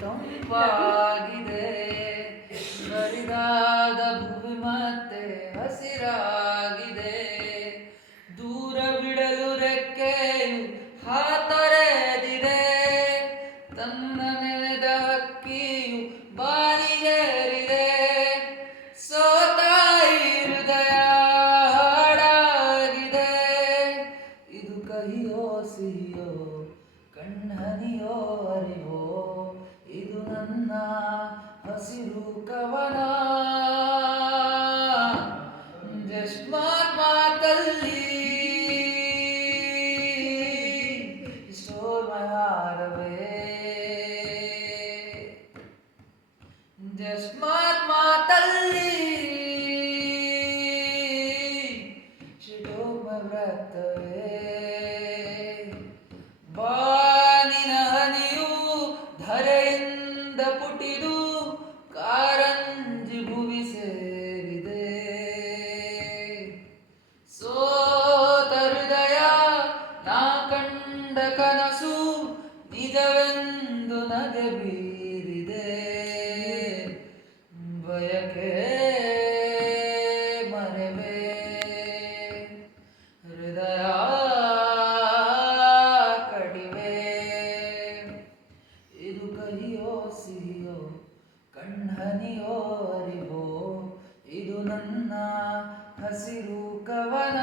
ತಂಪಾಗಿದೆ. ಬರಿದಾದ ಭೂಮಿ ಮತ್ತೆ ಹಸಿರಾಗಿದೆ. ದೂರ ಬಿಡಲು ರೆಕ್ಕೆಯು ಹಾತೊರೆದಿದೆ. ತನ್ನ ನೆನೆದ ಹಕ್ಕಿಯು ಬಾನಿಗೇರಿದೆ. ಸೋತಾಯಿ ಹೃದಯ ಹಾಡಾಗಿದೆ. ಇದು ಕಹಿಯೋ ಸಿಹಿಯೋ ಕಣ್ಣನಿಯೋ ಅರಿವೋ, ಇದು ನನ್ನ ಹಸಿರು ಕವನ. ಜಸ್ಮಾತ್ ಮಾತಲ್ಲಿ ಸ್ಟೋರ್ ಮೈ ಹಾರ್ಟ್ ಅವೇ. ಜಸ್ಮಾತ್ ಮಾತಲ್ಲಿ she took my breath away. ಬಾನಿನ ಹನಿಯು ಧರೆಯಿಂದ ಪುಟಿದು ಕಾರಂಜಿ ಭುವಿ ಸೇರಿದೆ. ಸೋತ ಹೃದಯ ನಾ ಕಂಡ ಕನಸು ನಿಜವೆಂದು ನಗೆ ಬೀರಿದೆ. ಬಯಕೆ ಮರೆವೆ ಹೃದಯ ಕಡಿವೆ. ಇದು ಕಹಿಯೋ ಸಿಹಿಯೋ ಕಣ್ಣನಿಯೋ ಅರಿವೋ, ಇದು ನನ್ನ ಹಸಿರು ಕವನ.